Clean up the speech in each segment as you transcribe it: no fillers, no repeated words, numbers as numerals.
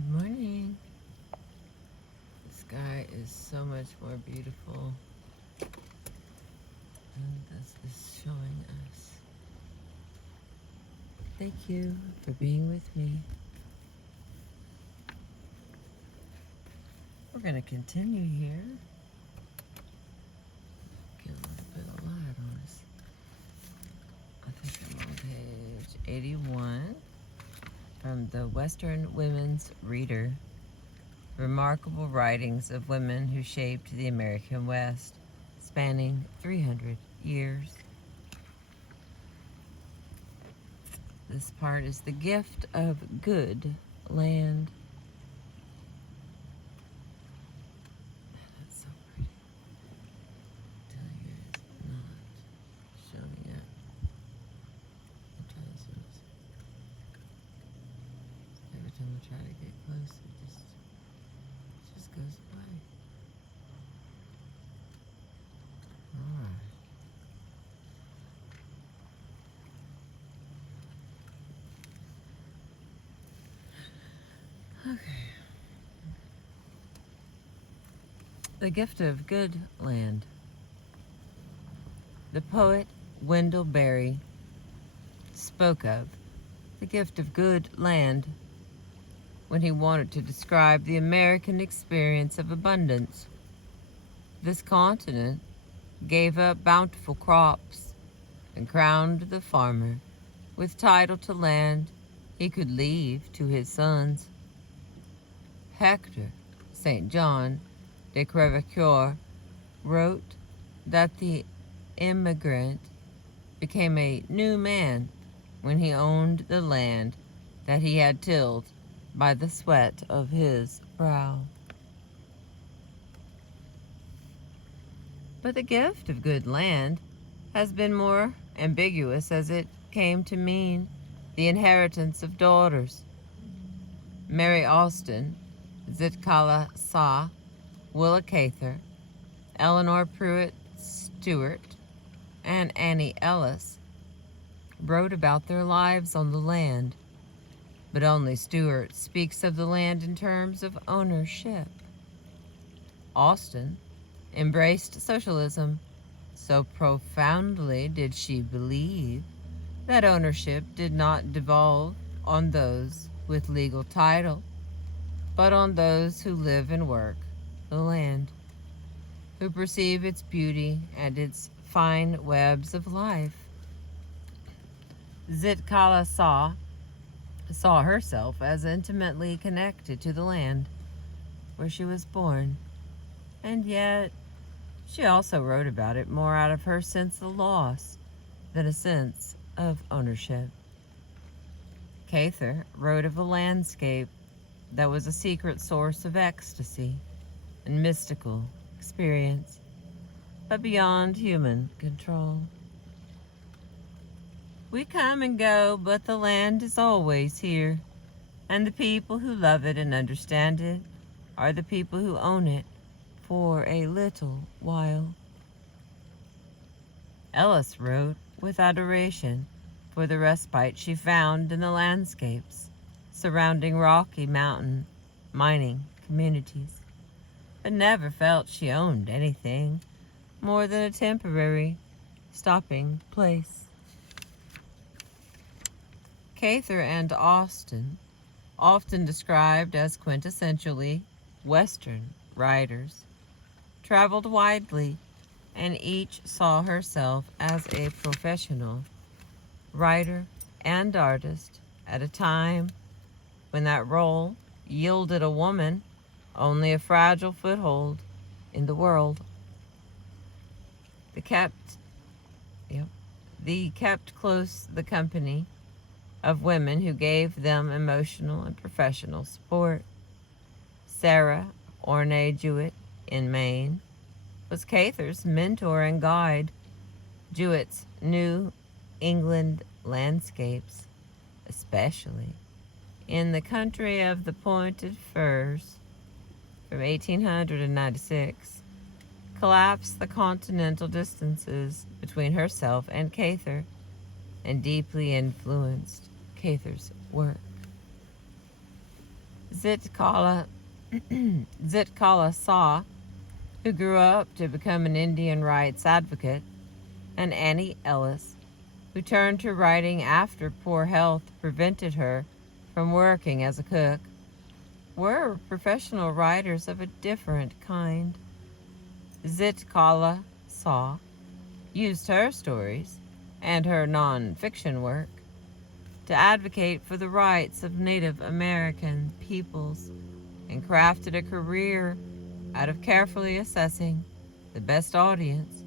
Good morning. The sky is so much more beautiful than this is showing us. Thank you for being with me. We're going to continue here. Get a little bit of light on us. I think I'm on page 81 from the Western Women's Reader. Remarkable writings of women who shaped the American West, spanning 300 years. This part is the gift of good land. That's so pretty. I tell you, it's not showing up. I'll try this one. Every time I try to get close, it just goes away. Alright. Okay. The gift of good land. The poet Wendell Berry spoke of the gift of good land when he wanted to describe the American experience of abundance. This continent gave up bountiful crops and crowned the farmer with title to land he could leave to his sons. Hector St. John de Crevecoeur wrote that the immigrant became a new man when he owned the land that he had tilled by the sweat of his brow. But the gift of good land has been more ambiguous, as it came to mean the inheritance of daughters. Mary Austin, Zitkala Sa, Willa Cather, Eleanor Pruitt Stewart, and Annie Ellis wrote about their lives on the land, but only Stewart speaks of the land in terms of ownership. Austin embraced socialism, so profoundly did she believe that ownership did not devolve on those with legal title, but on those who live and work the land, who perceive its beauty and its fine webs of life. Zitkala saw herself as intimately connected to the land where she was born, and yet she also wrote about it more out of her sense of loss than a sense of ownership. Cather wrote of a landscape that was a secret source of ecstasy and mystical experience, but beyond human control. We come and go, but the land is always here, and the people who love it and understand it are the people who own it for a little while. Ellis wrote with adoration for the respite she found in the landscapes surrounding Rocky Mountain mining communities, but never felt she owned anything more than a temporary stopping place. Cather and Austin, often described as quintessentially Western writers, traveled widely, and each saw herself as a professional writer and artist at a time when that role yielded a woman only a fragile foothold in the world. They kept close the company of women who gave them emotional and professional support. Sarah Orne Jewett in Maine was Cather's mentor and guide. Jewett's New England landscapes, especially in the country of the pointed firs from 1896, collapsed the continental distances between herself and Cather and deeply influenced Cather's work. Zitkala, Zitkala Saw, who grew up to become an Indian rights advocate, and Annie Ellis, who turned to writing after poor health prevented her from working as a cook, were professional writers of a different kind. Zitkala Saw used her stories and her non-fiction work to advocate for the rights of Native American peoples and crafted a career out of carefully assessing the best audience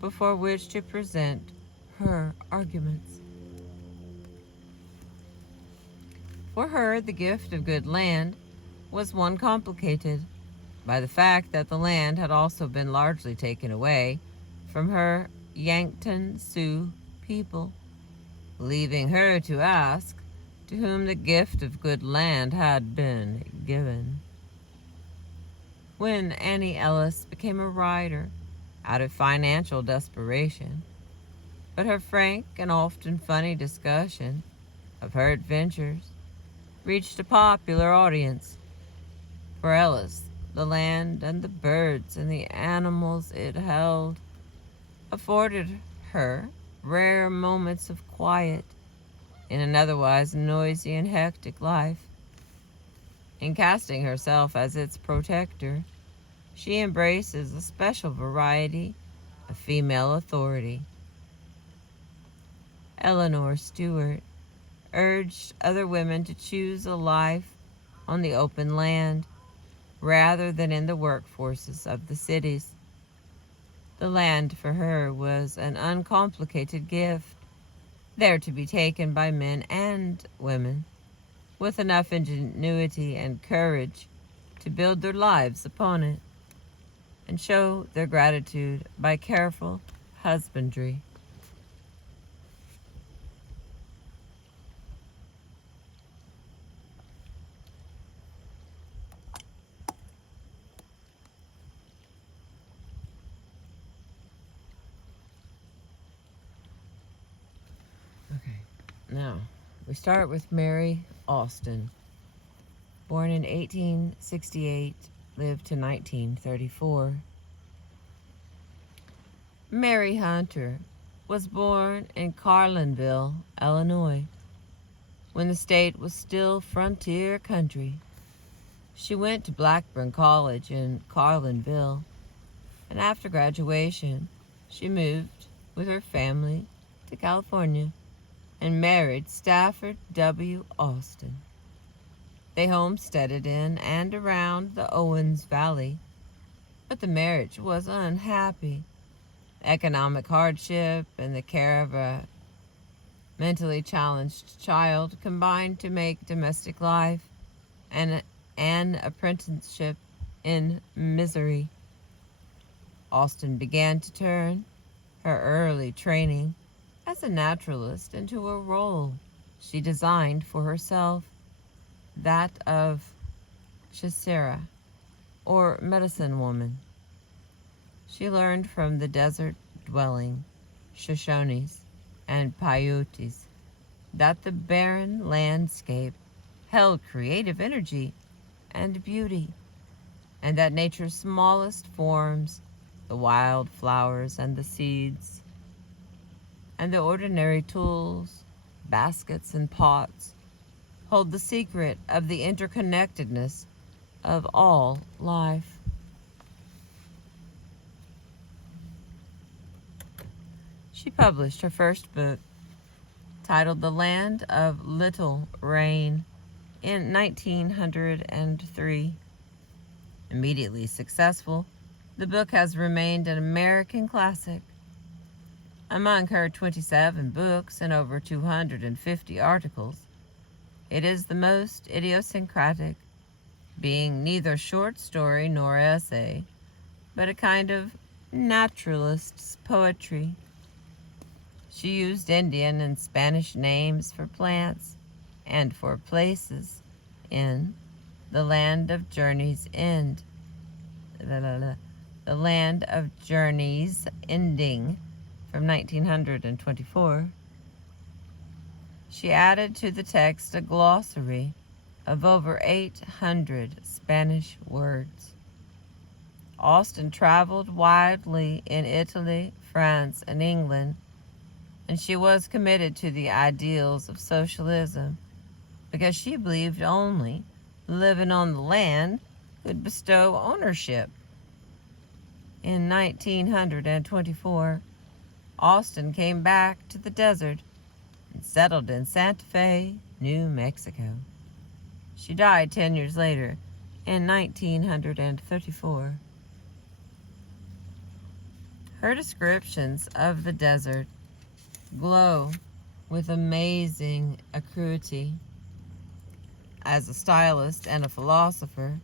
before which to present her arguments. For her, the gift of good land was one complicated by the fact that the land had also been largely taken away from her Yankton Sioux people, leaving her to ask to whom the gift of good land had been given. When Annie Ellis became a writer out of financial desperation, but her frank and often funny discussion of her adventures reached a popular audience. For Ellis, the land and the birds and the animals it held afforded her rare moments of quiet in an otherwise noisy and hectic life. In casting herself as its protector, she embraces a special variety of female authority. Eleanor Stewart urged other women to choose a life on the open land rather than in the workforces of the cities. The land for her was an uncomplicated gift, there to be taken by men and women, with enough ingenuity and courage to build their lives upon it and show their gratitude by careful husbandry. Now, we start with Mary Austin, born in 1868, lived to 1934. Mary Hunter was born in Carlinville, Illinois, when the state was still frontier country. She went to Blackburn College in Carlinville, and after graduation, she moved with her family to California and married Stafford W. Austin. They homesteaded in and around the Owens Valley, but the marriage was unhappy. Economic hardship and the care of a mentally challenged child combined to make domestic life and an apprenticeship in misery. Austin began to turn her early training as a naturalist into a role she designed for herself, that of Shasera, or medicine woman. She learned from the desert-dwelling Shoshones and Paiutes that the barren landscape held creative energy and beauty, and that nature's smallest forms, the wild flowers and the seeds, and the ordinary tools, baskets and pots, hold the secret of the interconnectedness of all life. She published her first book, titled The Land of Little Rain, in 1903. Immediately successful, the book has remained an American classic. Among her 27 books and over 250 articles, it is the most idiosyncratic, being neither short story nor essay, but a kind of naturalist's poetry. She used Indian and Spanish names for plants and for places in The Land of Journey's End. The Land of Journey's Ending from 1924. She added to the text a glossary of over 800 Spanish words. Austen traveled widely in Italy, France, and England, and she was committed to the ideals of socialism because she believed only living on the land could bestow ownership. In 1924, Austen came back to the desert and settled in Santa Fe, New Mexico. She died 10 years later in 1934. Her descriptions of the desert glow with amazing acuity. As a stylist and a philosopher,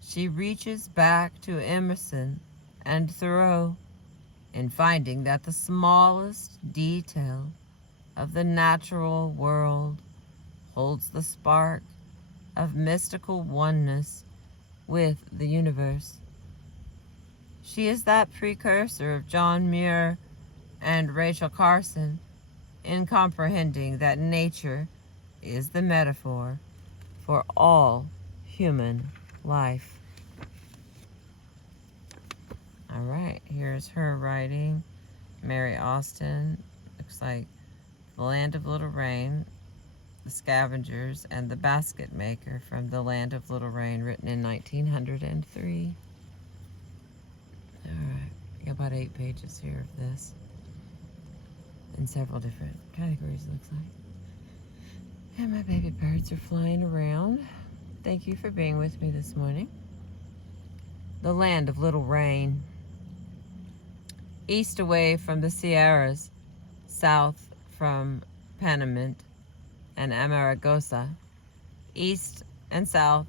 she reaches back to Emerson and Thoreau in finding that the smallest detail of the natural world holds the spark of mystical oneness with the universe. She is that precursor of John Muir and Rachel Carson in comprehending that nature is the metaphor for all human life. All right, here's her writing. Mary Austen. Looks like The Land of Little Rain, The Scavengers, and The Basket Maker from The Land of Little Rain, written in 1903. All right, got about 8 pages here of this in several different categories, it looks like. And my baby birds are flying around. Thank you for being with me this morning. The Land of Little Rain. East away from the Sierras, south from Panamint and Amargosa, east and south,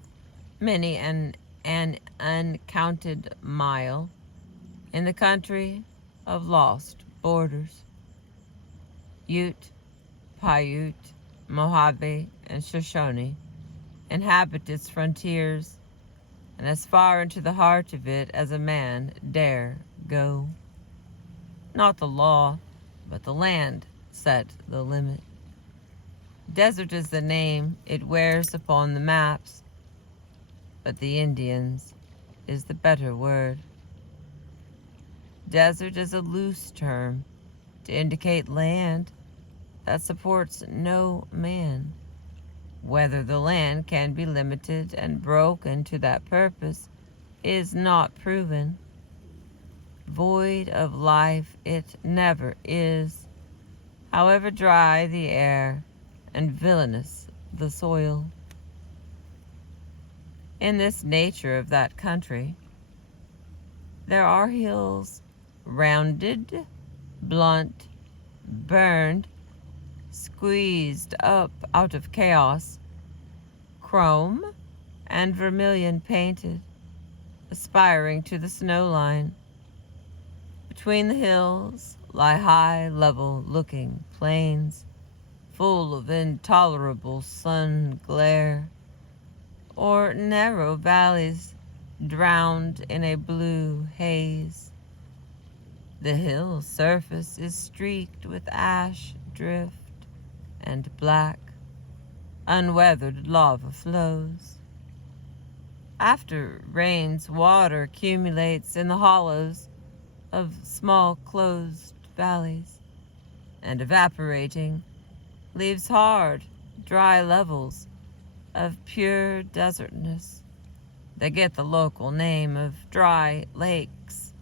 many an uncounted mile, in the country of lost borders. Ute, Paiute, Mojave, and Shoshone inhabit its frontiers, and as far into the heart of it as a man dare go. Not the law, but the land set the limit. Desert is the name it wears upon the maps, but the Indians is the better word. Desert is a loose term to indicate land that supports no man. Whether the land can be limited and broken to that purpose is not proven. Void of life it never is, however dry the air and villainous the soil. In this nature of that country, there are hills rounded, blunt, burned, squeezed up out of chaos, chrome and vermilion painted, aspiring to the snow line. Between the hills lie high, level-looking plains, full of intolerable sun glare, or narrow valleys drowned in a blue haze. The hill surface is streaked with ash drift and black, unweathered lava flows. After rains, water accumulates in the hollows of small closed valleys, and evaporating leaves hard, dry levels of pure desertness that get the local name of dry lakes.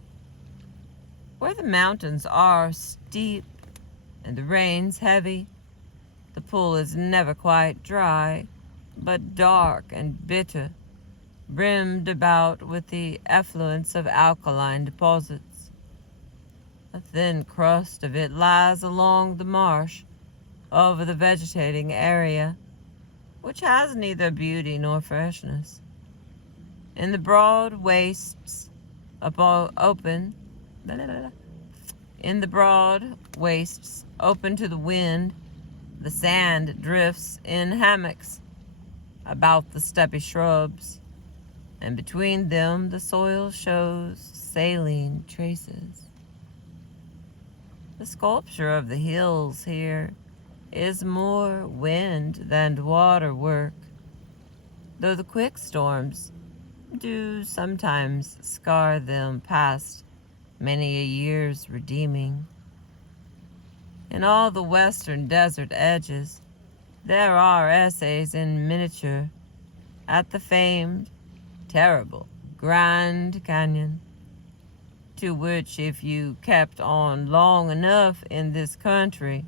Where the mountains are steep and the rains heavy, the pool is never quite dry, but dark and bitter, brimmed about with the effluence of alkaline deposits. A thin crust of it lies along the marsh over the vegetating area, which has neither beauty nor freshness. In the broad wastes open to the wind, the sand drifts in hammocks about the steppy shrubs, and between them the soil shows saline traces. The sculpture of the hills here is more wind than water work. though the quick storms do sometimes scar them past many a year's redeeming. In all the western desert edges, there are essays in miniature at the famed, terrible Grand Canyon, to which if you kept on long enough in this country,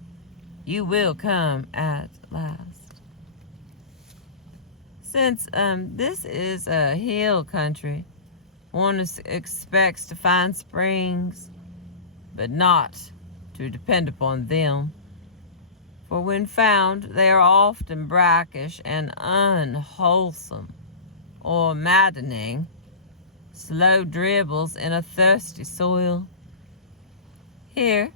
you will come at last. Since this is a hill country, one expects to find springs, but not to depend upon them. For when found, they are often brackish and unwholesome, or maddening, slow dribbles in a thirsty soil. Here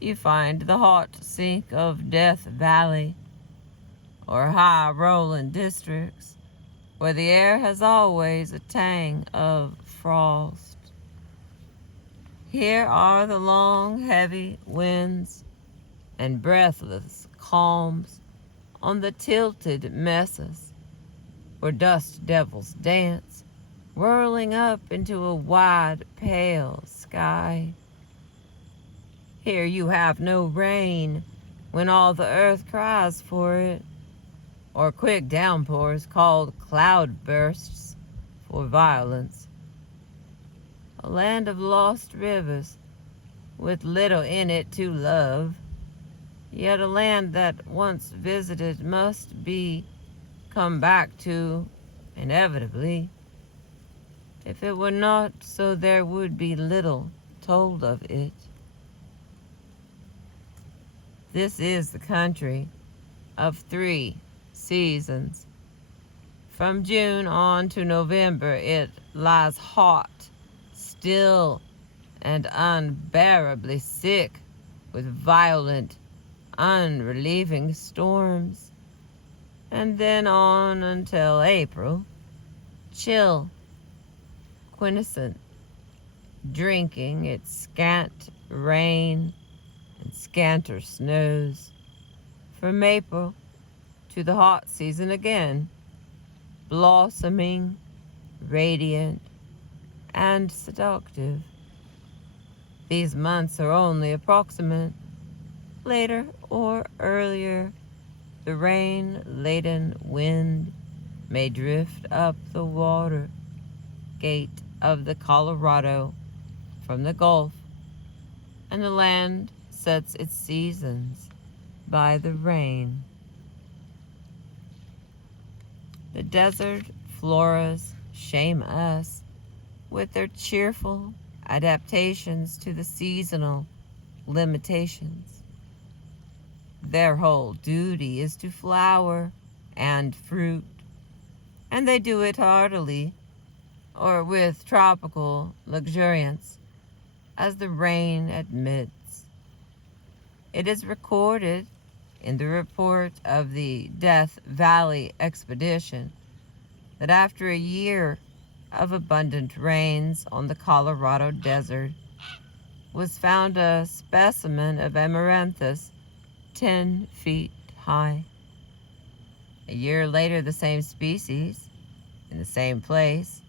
you find the hot sink of Death Valley, or high rolling districts, where the air has always a tang of frost. Here are the long, heavy winds and breathless calms on the tilted mesas, where dust devils dance, whirling up into a wide, pale sky. Here you have no rain when all the earth cries for it, or quick downpours called cloudbursts for violence. A land of lost rivers, with little in it to love, yet a land that once visited must be come back to inevitably. If it were not so, there would be little told of it. This is the country of 3 seasons. From June on to November, it lies hot, still, and unbearably sick with violent, unrelieving storms. And then on until April, chill, quiescent, drinking its scant rain and scanter snows. From April to the hot season again, blossoming, radiant, and seductive. These months are only approximate. Later or earlier, the rain-laden wind may drift up the water gate of the Colorado from the Gulf, and the land sets its seasons by the rain. The desert floras shame us with their cheerful adaptations to the seasonal limitations. Their whole duty is to flower and fruit, and they do it heartily, or with tropical luxuriance, as the rain admits. It is recorded in the report of the Death Valley expedition that after a year of abundant rains on the Colorado desert was found a specimen of Amaranthus 10 feet high. A year later, the same species, in the same place,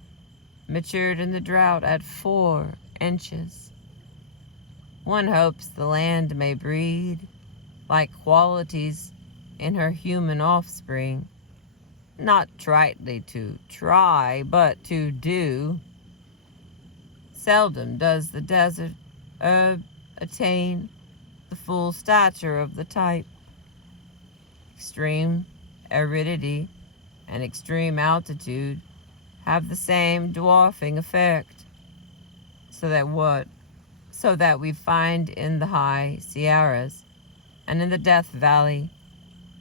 matured in the drought at 4 inches. One hopes the land may breed like qualities in her human offspring, not tritely to try, but to do. Seldom does the desert herb attain the full stature of the type. Extreme aridity and extreme altitude have the same dwarfing effect, so that we find in the high Sierras and in the Death Valley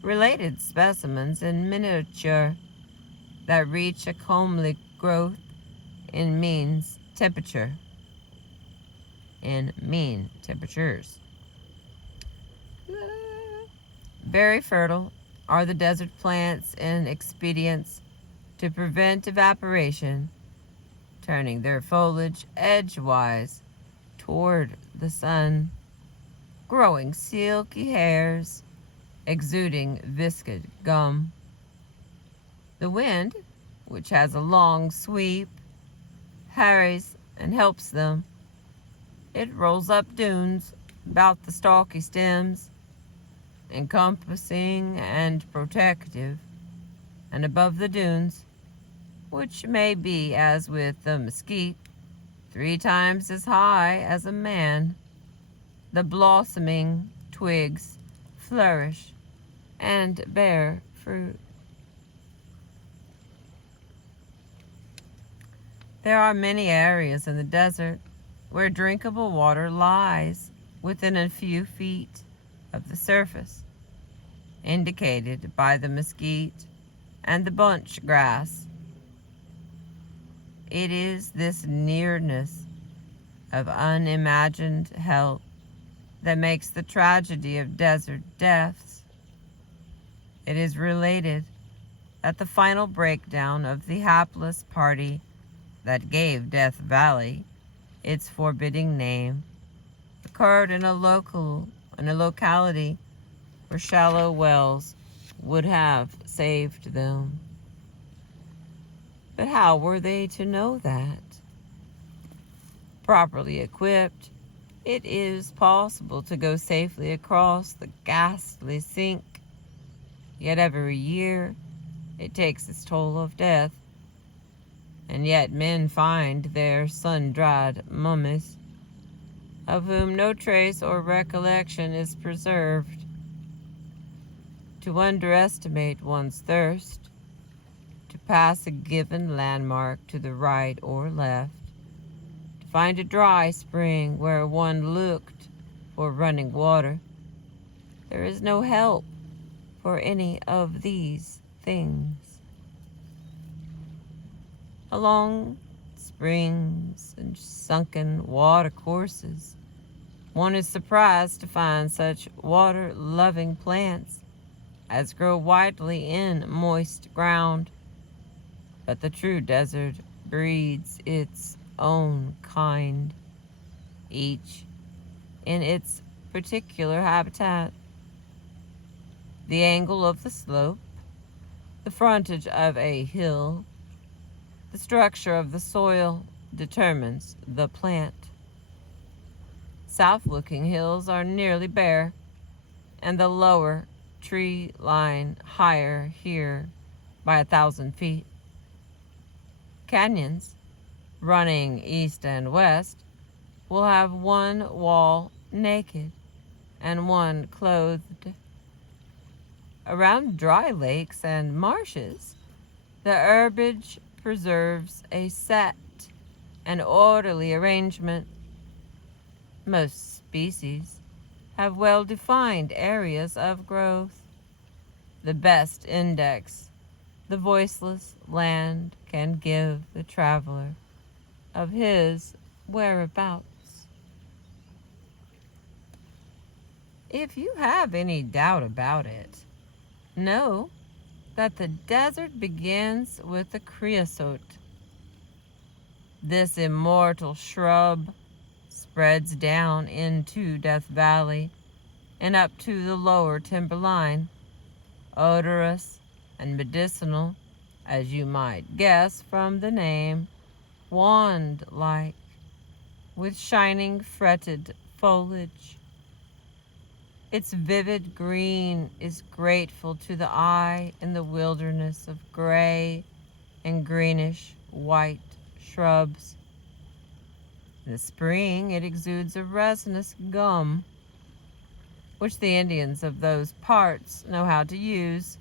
related specimens in miniature that reach a comely growth in mean temperatures. Very fertile are the desert plants in expedients to prevent evaporation, turning their foliage edgewise toward the sun, growing silky hairs, exuding viscid gum. The wind which has a long sweep, harries and helps them. It rolls up dunes about the stalky stems, encompassing and protective, and above the dunes, which may be, as with the mesquite, 3 times as high as a man, the blossoming twigs flourish and bear fruit. There are many areas in the desert where drinkable water lies within a few feet of the surface, indicated by the mesquite and the bunch grass. It is this nearness of unimagined help that makes the tragedy of desert deaths. It is related that the final breakdown of the hapless party that gave Death Valley its forbidding name occurred in a locality where shallow wells would have saved them. But how were they to know that? Properly equipped, it is possible to go safely across the ghastly sink. Yet every year it takes its toll of death, and yet men find their sun-dried mummies, of whom no trace or recollection is preserved. To underestimate one's thirst, to pass a given landmark to the right or left, to find a dry spring where one looked for running water, there is no help for any of these things. Along springs and sunken water courses, one is surprised to find such water-loving plants as grow widely in moist ground. But the true desert breeds its own kind, each in its particular habitat. The angle of the slope, the frontage of a hill, the structure of the soil determines the plant. South-looking hills are nearly bare, and the lower tree line higher here by 1,000 feet. Canyons, running east and west, will have one wall naked and one clothed. Around dry lakes and marshes, the herbage preserves a set and orderly arrangement. Most species have well-defined areas of growth. The best index the voiceless land can give the traveler of his whereabouts. If you have any doubt about it, know that the desert begins with the creosote. This immortal shrub spreads down into Death Valley and up to the lower timberline, odorous and medicinal, as you might guess from the name, wand-like, with shining fretted foliage. Its vivid green is grateful to the eye in the wilderness of gray and greenish white shrubs. In the spring, it exudes a resinous gum, which the Indians of those parts know how to use,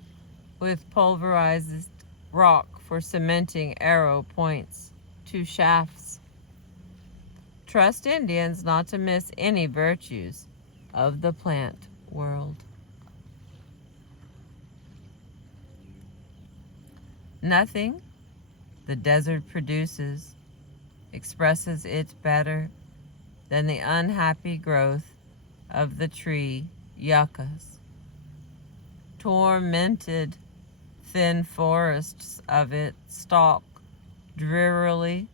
with pulverized rock for cementing arrow points to shafts. Trust Indians not to miss any virtues of the plant world. Nothing the desert produces expresses it better than the unhappy growth of the tree yuccas. Tormented thin forests of it stalk drearily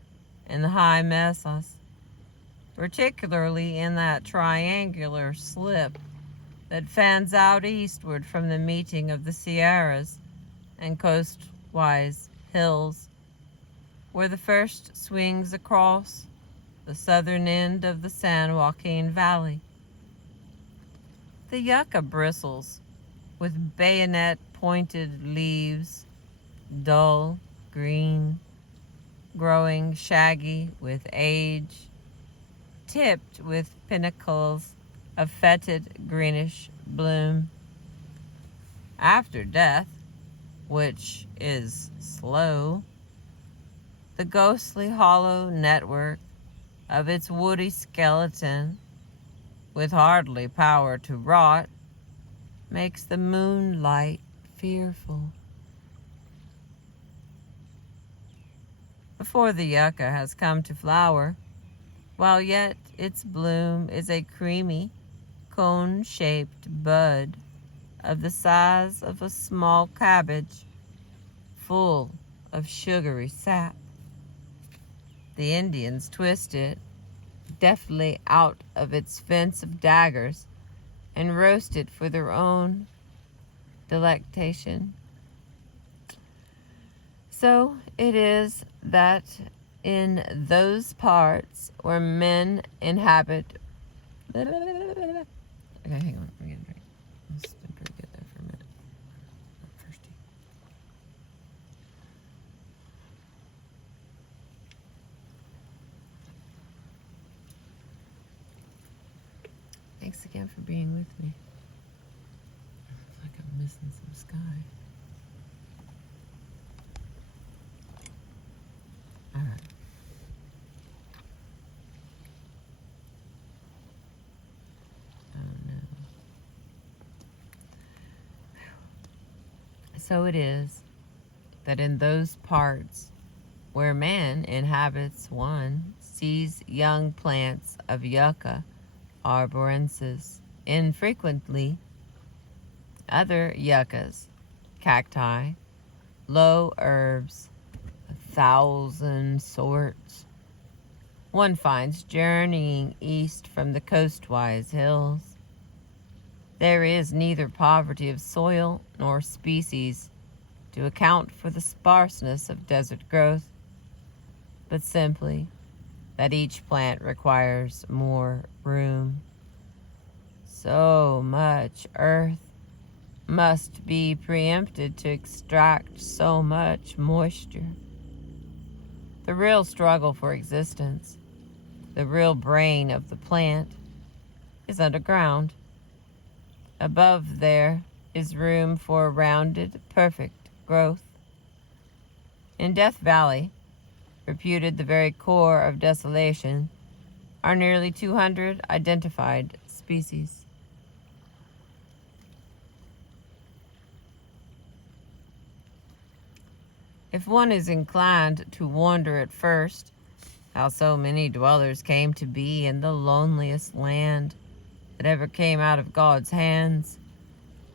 in the high mesas, particularly in that triangular slip that fans out eastward from the meeting of the Sierras and coastwise hills, where the first swings across the southern end of the San Joaquin Valley. The yucca bristles with bayonet-pointed leaves, dull green, growing shaggy with age, tipped with pinnacles of fetid greenish bloom. After death, which is slow, the ghostly hollow network of its woody skeleton, with hardly power to rot, makes the moonlight fearful. Before the yucca has come to flower, while yet its bloom is a creamy, cone-shaped bud of the size of a small cabbage, full of sugary sap. The Indians twist it deftly out of its fence of daggers and roast it for their own delectation. So it is that in those parts where men inhabit... Okay, hang on, I'm getting a drink. It's been pretty good there for a minute. I'm thirsty. Thanks again for being with me. I feel like I'm missing some sky. All right. Oh no. So it is that in those parts where man inhabits, one sees young plants of yucca arborensis infrequently, other yuccas, cacti, low herbs, 1,000 sorts, one finds journeying east from the coastwise hills. There is neither poverty of soil nor species to account for the sparseness of desert growth, but simply that each plant requires more room. So much earth must be preempted to extract so much moisture. The real struggle for existence, the real brain of the plant, is underground. Above there is room for rounded, perfect growth. In Death Valley, reputed the very core of desolation, are nearly 200 identified species. If one is inclined to wonder at first how so many dwellers came to be in the loneliest land that ever came out of God's hands,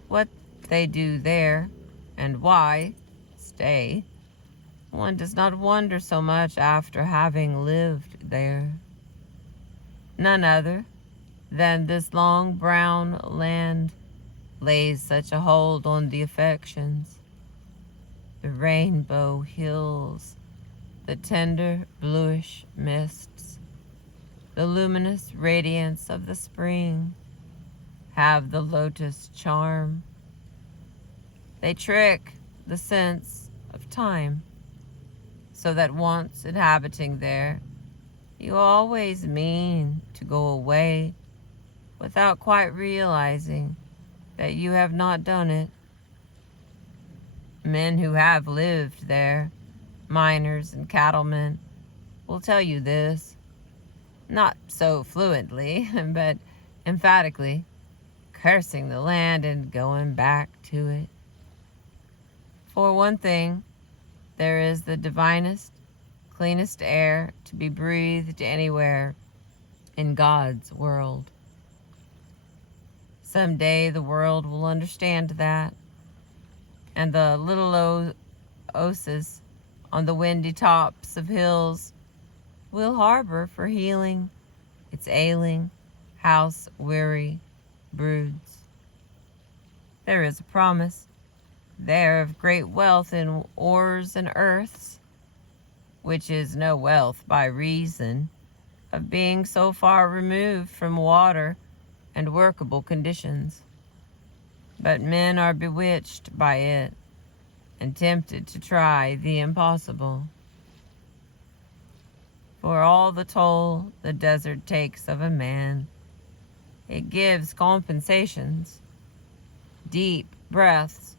what they do there, and why stay, one does not wonder so much after having lived there. None other than this long brown land lays such a hold on the affections. The rainbow hills, the tender bluish mists, the luminous radiance of the spring have the lotus charm. They trick the sense of time, so that once inhabiting there, you always mean to go away without quite realizing that you have not done it. Men who have lived there, miners and cattlemen, will tell you this, not so fluently, but emphatically, cursing the land and going back to it. For one thing, there is the divinest, cleanest air to be breathed anywhere in God's world. Someday the world will understand that, and the little oases on the windy tops of hills will harbor for healing its ailing, house-weary broods. There is a promise They're of great wealth in ores and earths, which is no wealth by reason of being so far removed from water and workable conditions. But men are bewitched by it and tempted to try the impossible. For all the toll the desert takes of a man, it gives compensations, deep breaths,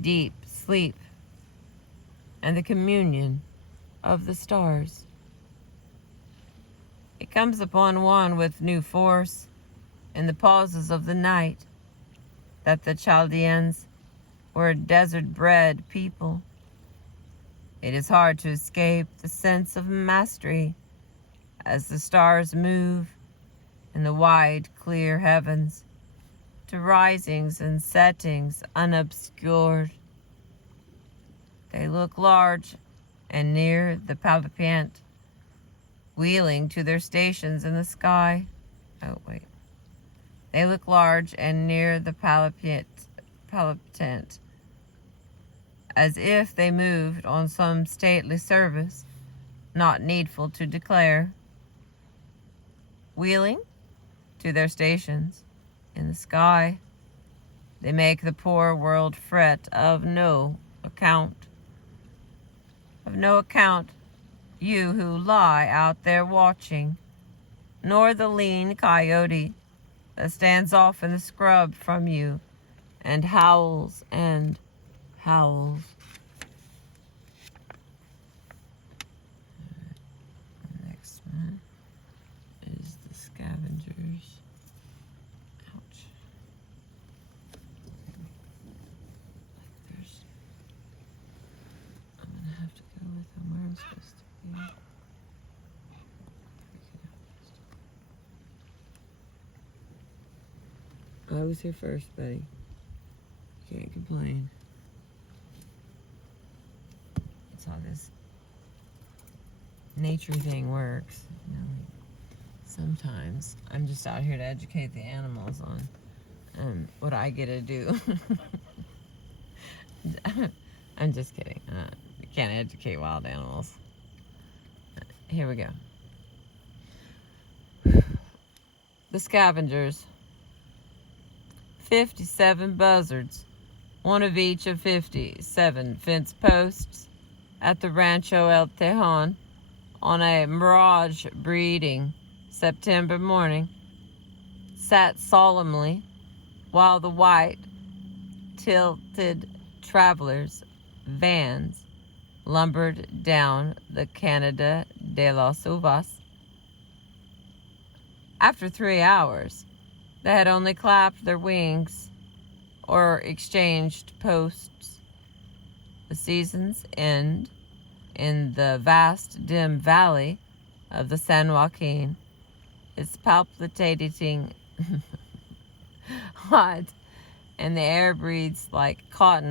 deep sleep, and the communion of the stars. It comes upon one with new force in the pauses of the night that the Chaldeans were a desert-bred people. It is hard to escape the sense of mastery as the stars move in the wide, clear heavens to risings and settings unobscured. They look large and near the Palapiant, wheeling to their stations in the sky. They look large and near the Palapiant, as if they moved on some stately service, not needful to declare. Wheeling to their stations in the sky, they make the poor world fret of no account. Of no account, you who lie out there watching, nor the lean coyote that stands off in the scrub from you and howls and howls. The next one is the scavengers. Ouch. I'm gonna have to go with them where I'm supposed to be. I was here first, buddy. Can't complain. That's how this nature thing works. You know, sometimes I'm just out here to educate the animals on what I get to do. I'm just kidding. You can't educate wild animals. Here we go. The scavengers. 57 buzzards, one of each of 57 fence posts at the Rancho El Tejon on a mirage breeding September morning, sat solemnly while the white tilted travelers' vans lumbered down the Canada de las Uvas. After 3 hours, they had only clapped their wings or exchanged posts. The season's end in the vast, dim valley of the San Joaquin is palpitating hot, and the air breathes like cotton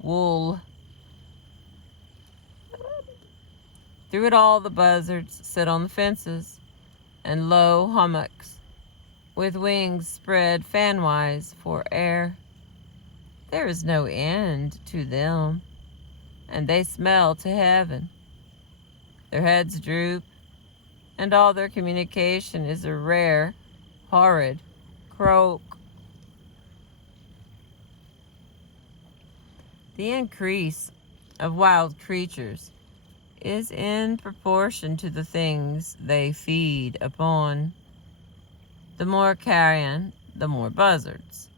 wool. Through it all, the buzzards sit on the fences and low hummocks, with wings spread fanwise for air. There is no end to them, and they smell to heaven. Their heads droop, and all their communication is a rare, horrid croak. The increase of wild creatures is in proportion to the things they feed upon. The more carrion, the more buzzards.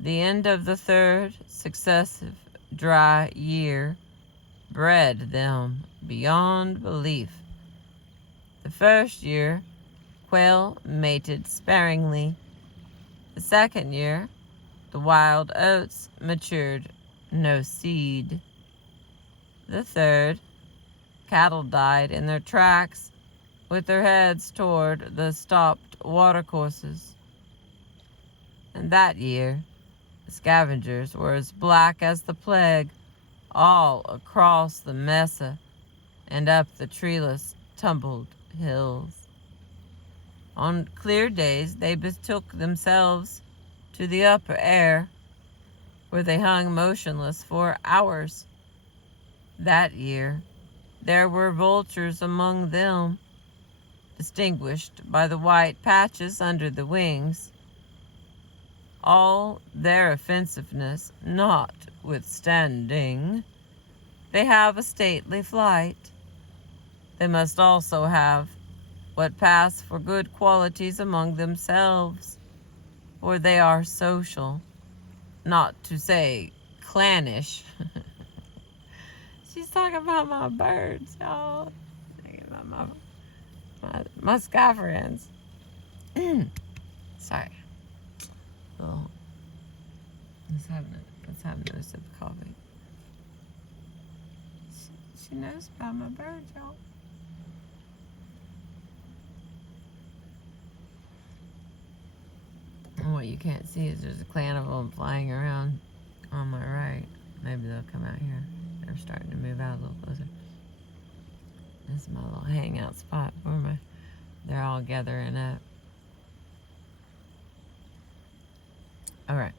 The end of the third successive dry year bred them beyond belief. The first year, quail mated sparingly. The second year, the wild oats matured no seed. The third, cattle died in their tracks with their heads toward the stopped watercourses. And that year, the scavengers were as black as the plague all across the mesa and up the treeless, tumbled hills. On clear days, they betook themselves to the upper air, where they hung motionless for hours. That year, there were vultures among them, distinguished by the white patches under the wings. All their offensiveness notwithstanding, they have a stately flight. They must also have what pass for good qualities among themselves, for they are social, not to say clannish. She's talking about my birds, y'all. Talking about my sky friends. Sorry. Well, let's have another sip of coffee. She knows about my birds, y'all. And what you can't see is there's a clan of them flying around on my right. Maybe they'll come out here. They're starting to move out a little closer. This is my little hangout spot where they're all gathering up. All right.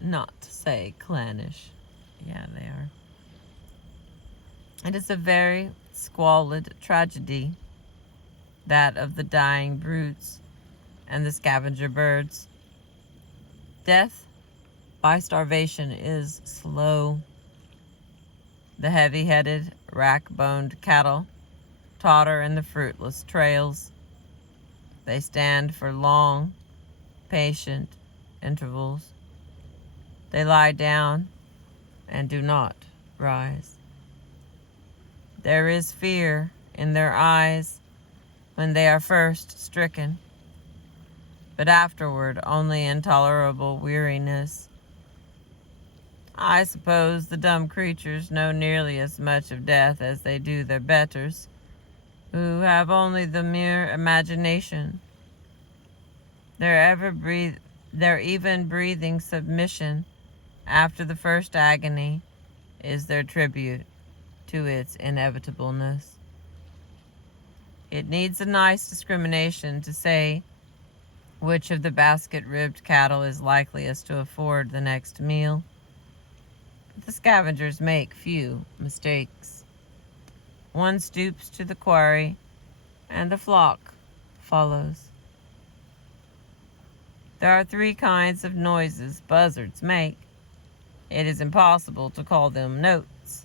Not to say clannish. Yeah, they are. It is a very squalid tragedy, that of the dying brutes and the scavenger birds. Death by starvation is slow. The heavy-headed, rack-boned cattle totter in the fruitless trails. They stand for long, patient intervals. They lie down and do not rise. There is fear in their eyes when they are first stricken, but afterward only intolerable weariness. I suppose the dumb creatures know nearly as much of death as they do their betters, who have only the mere imagination. Their even breathing submission after the first agony is their tribute to its inevitableness. It needs a nice discrimination to say which of the basket-ribbed cattle is likeliest to afford the next meal. But the scavengers make few mistakes. One stoops to the quarry, and the flock follows. There are 3 kinds of noises buzzards make. It is impossible to call them notes: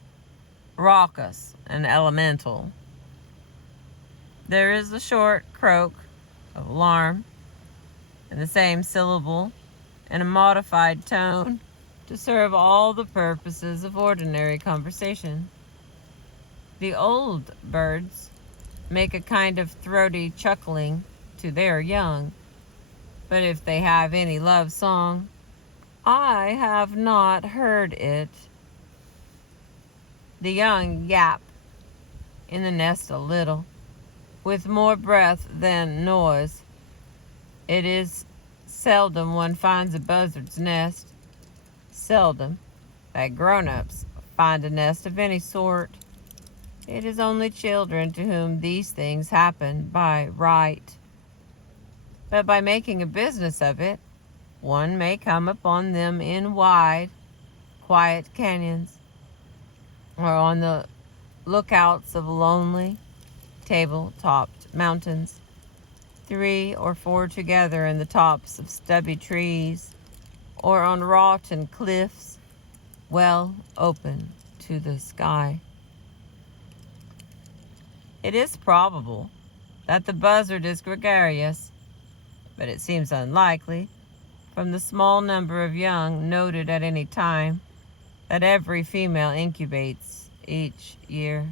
raucous and elemental. There is the short croak of alarm, in the same syllable, in a modified tone, to serve all the purposes of ordinary conversation. The old birds make a kind of throaty chuckling to their young, but if they have any love song, I have not heard it. The young yap in the nest a little, with more breath than noise. It is seldom one finds a buzzard's nest. Seldom that grown-ups find a nest of any sort. It is only children to whom these things happen by right. But by making a business of it, one may come upon them in wide, quiet canyons, or on the lookouts of lonely, table-topped mountains, 3 or 4 together in the tops of stubby trees, or on rotten cliffs well open to the sky. It is probable that the buzzard is gregarious, but it seems unlikely, from the small number of young noted at any time, that every female incubates each year.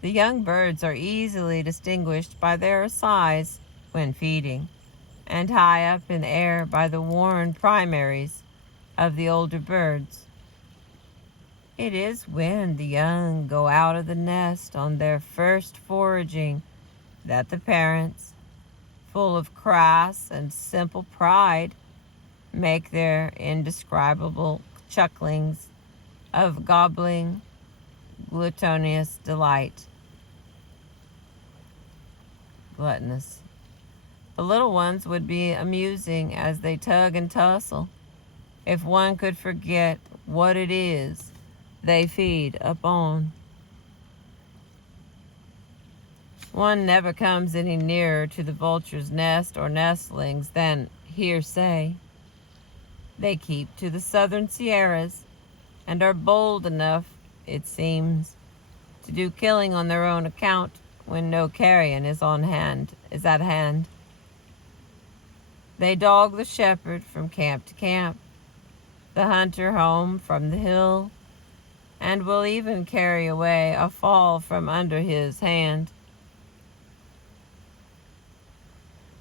The young birds are easily distinguished by their size when feeding, and high up in the air by the worn primaries of the older birds. It is when the young go out of the nest on their first foraging that the parents, full of crass and simple pride, make their indescribable chucklings of gobbling, gluttonous delight. Gluttonous The little ones would be amusing as they tug and tussle, if one could forget what it is they feed upon. One never comes any nearer to the vulture's nest or nestlings than hearsay. They keep to the southern Sierras and are bold enough, it seems, to do killing on their own account when no carrion is at hand. They dog the shepherd from camp to camp, the hunter home from the hill, and will even carry away a fall from under his hand.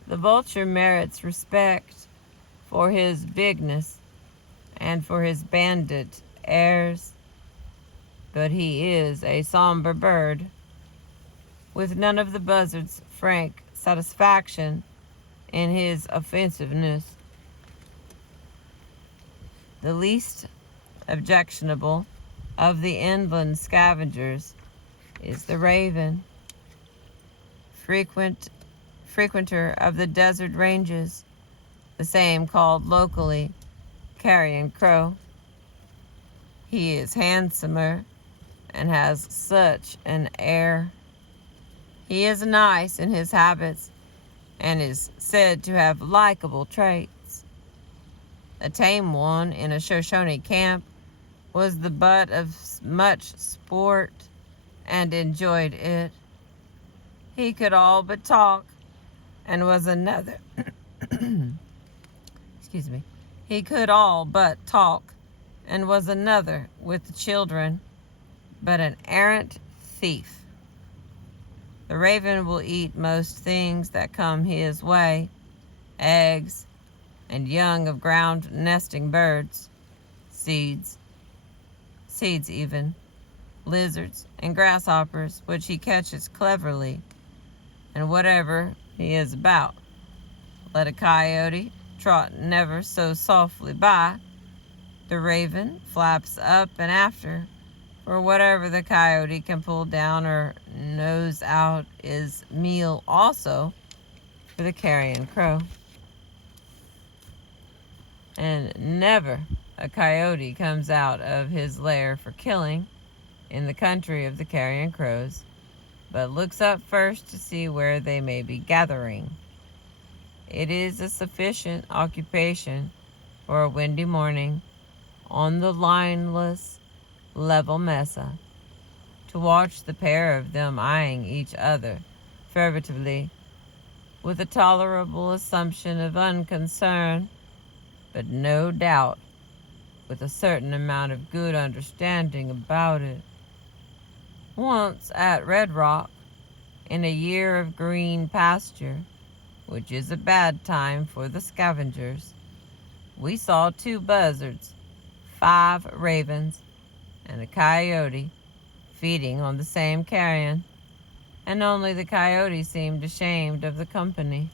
The vulture merits respect for his bigness and for his bandit airs, but he is a somber bird, with none of the buzzard's frank satisfaction in his offensiveness. The least objectionable of the inland scavengers is the raven, frequenter of the desert ranges, the same called locally carrion crow. He is handsomer and has such an air. He is nice in his habits and is said to have likable traits. A tame one in a Shoshone camp was the butt of much sport and enjoyed it. He could all but talk and was another he could all but talk and was another with the children, but an arrant thief. The raven will eat most things that come his way, eggs and young of ground nesting birds, seeds even, lizards and grasshoppers, which he catches cleverly, and whatever he is about. Let a coyote trot never so softly by, the raven flaps up and after, for whatever the coyote can pull down or nose out is meal also for the carrion crow. And never a coyote comes out of his lair for killing in the country of the carrion crows, but looks up first to see where they may be gathering. It is a sufficient occupation for a windy morning on the lineless, level mesa to watch the pair of them eyeing each other furtively with a tolerable assumption of unconcern, but no doubt with a certain amount of good understanding about it. Once at Red Rock, in a year of green pasture, which is a bad time for the scavengers, we saw 2 buzzards, 5 ravens, and a coyote feeding on the same carrion, and only the coyote seemed ashamed of the company.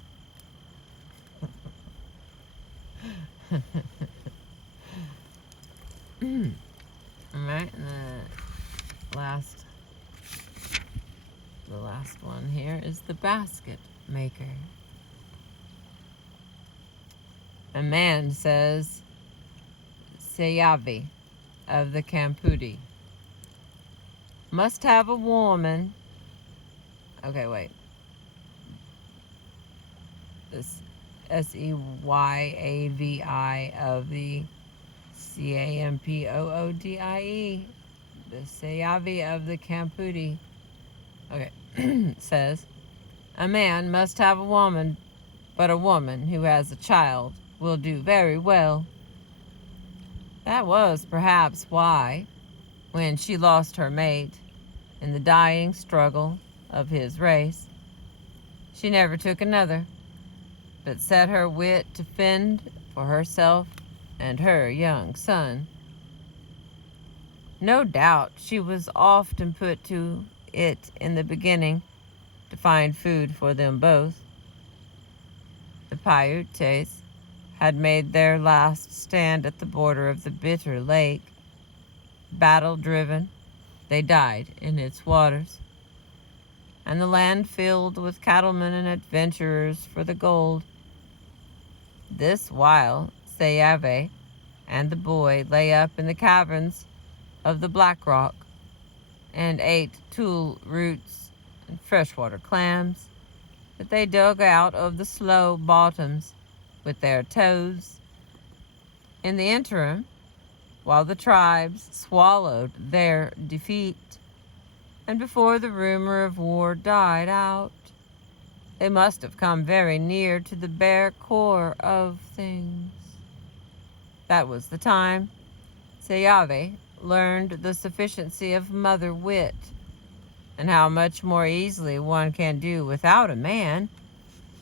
Alright, and the last one here is the basket maker. A man says, Seyavi of the Camputi must have a woman. Okay, wait. This Seyavi of the Campoodie. The Seyavi of the Camputi. Okay, says, a man must have a woman, but a woman who has a child will do very well. That was perhaps why, when she lost her mate in the dying struggle of his race, she never took another, but set her wit to fend for herself and her young son. No doubt she was often put to it in the beginning to find food for them both. The Paiutes had made their last stand at the border of the Bitter Lake. Battle-driven, they died in its waters. and the land filled with cattlemen and adventurers for the gold. This while Sayave and the boy lay up in the caverns of the Black Rock and ate tule roots and freshwater clams that they dug out of the slow bottoms with their toes. In the interim, while the tribes swallowed their defeat, and before the rumor of war died out, they must have come very near to the bare core of things. That was the time Sayave learned the sufficiency of mother wit, and how much more easily one can do without a man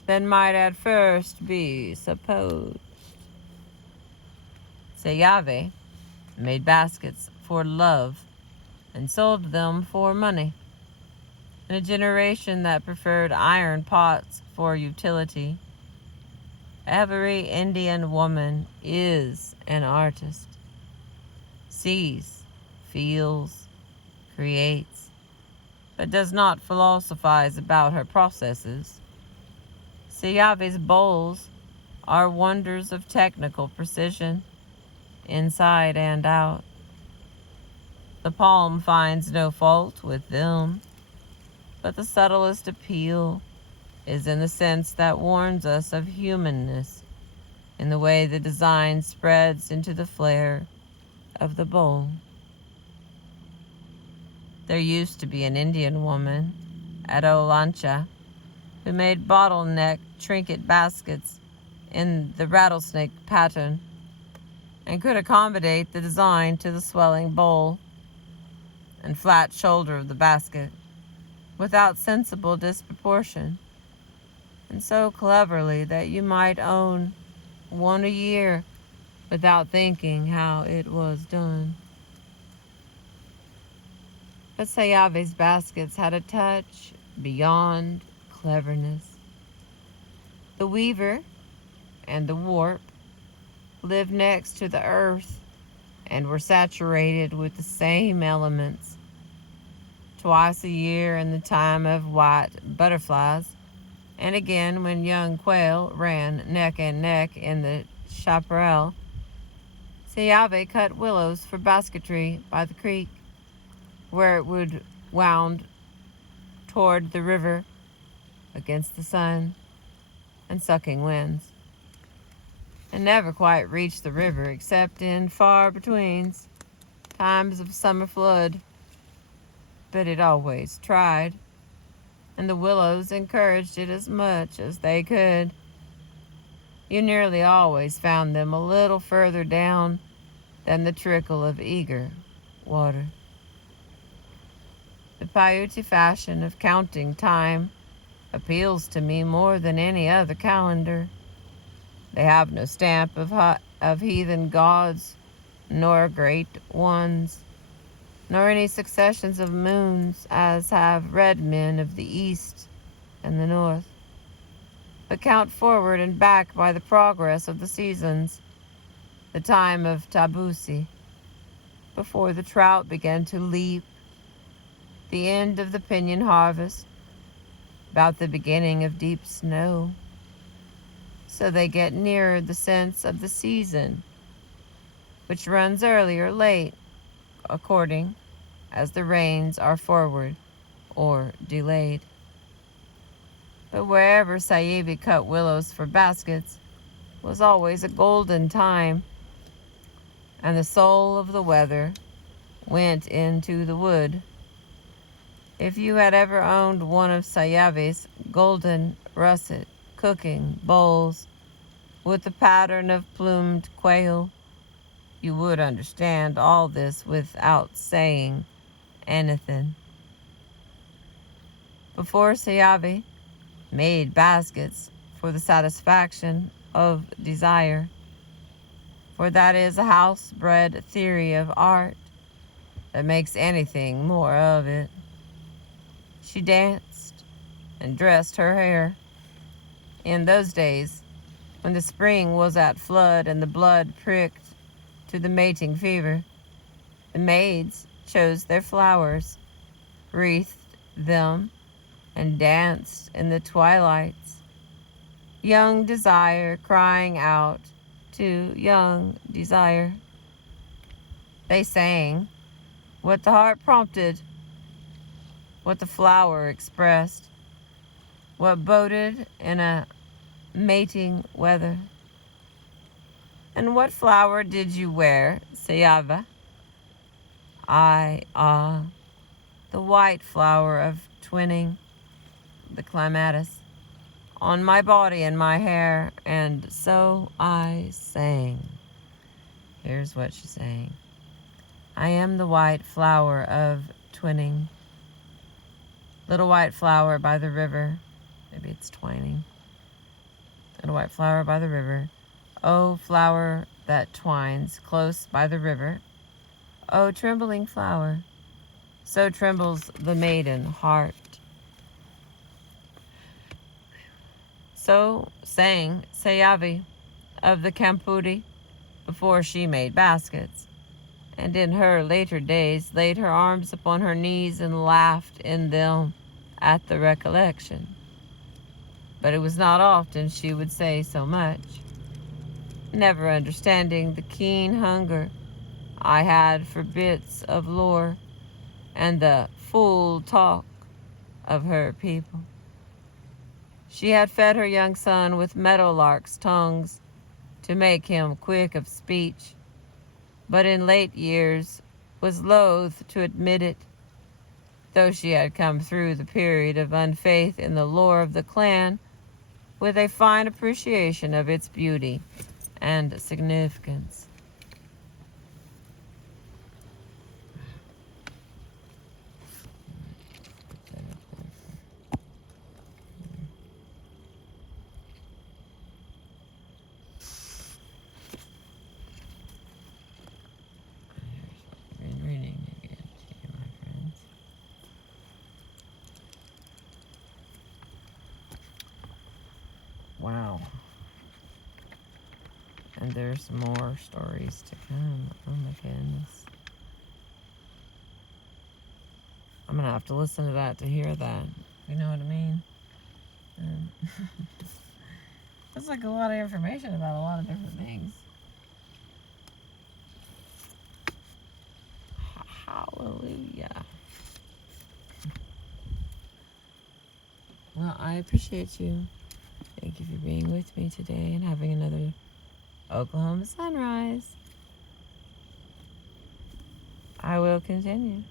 than might at first be supposed. Sayave made baskets for love and sold them for money. In a generation that preferred iron pots for utility, every Indian woman is an artist. Sees, feels, creates, but does not philosophize about her processes. Sayave's bowls are wonders of technical precision, inside and out. The palm finds no fault with them, but the subtlest appeal is in the sense that warns us of humanness, in the way the design spreads into the flare of the bowl. There used to be an Indian woman at Olancha who made bottleneck trinket baskets in the rattlesnake pattern and could accommodate the design to the swelling bowl and flat shoulder of the basket without sensible disproportion, and so cleverly that you might own one a year without thinking how it was done. But Sayave's baskets had a touch beyond cleverness. The weaver and the warp lived next to the earth and were saturated with the same elements. Twice a year in the time of white butterflies, and again when young quail ran neck and neck in the chaparral, Sayave cut willows for basketry by the creek, where it would wound toward the river against the sun and sucking winds, and never quite reached the river except in far-betweens times of summer flood. But it always tried, and the willows encouraged it as much as they could. You nearly always found them a little further down than the trickle of eager water. The Paiute fashion of counting time appeals to me more than any other calendar. They have no stamp of heathen gods, nor great ones, nor any successions of moons as have red men of the east and the north, but count forward and back by the progress of the seasons, the time of Tabusi, before the trout begin to leap, the end of the pinyon harvest, about the beginning of deep snow, so they get nearer the sense of the season, which runs early or late, according as the rains are forward or delayed. But wherever Sayave cut willows for baskets was always a golden time, and the soul of the weather went into the wood. If you had ever owned one of Sayave's golden russet cooking bowls with the pattern of plumed quail, you would understand all this without saying anything. Before Sayave made baskets for the satisfaction of desire, for that is a house-bred theory of art that makes anything more of it. She danced and dressed her hair. In those days, when the spring was at flood and the blood pricked to the mating fever, the maids chose their flowers, wreathed them, and danced in the twilights. Young desire crying out to young desire. They sang what the heart prompted, what the flower expressed, what boded in a mating weather. And what flower did you wear, Sayava? The white flower of twinning, the clematis, on my body and my hair, and so I sang. Here's what she sang. I am the white flower of twinning, little white flower by the river. Maybe it's twining. Little white flower by the river. Oh, flower that twines close by the river. Oh, trembling flower, so trembles the maiden heart. So sang Sayavi of the Campudi before she made baskets, and in her later days laid her arms upon her knees and laughed in them at the recollection. But it was not often she would say so much, never understanding the keen hunger I had for bits of lore and the full talk of her people. She had fed her young son with meadowlarks' tongues to make him quick of speech, but in late years was loath to admit it, though she had come through the period of unfaith in the lore of the clan with a fine appreciation of its beauty and significance. Reading again to you, my friends. Wow. And there's more stories to come. Oh my goodness. I'm going to have to listen to that to hear that. You know what I mean? That's like a lot of information about a lot of different things. Hallelujah. Well, I appreciate you. Thank you for being with me today and having another Oklahoma sunrise. I will continue.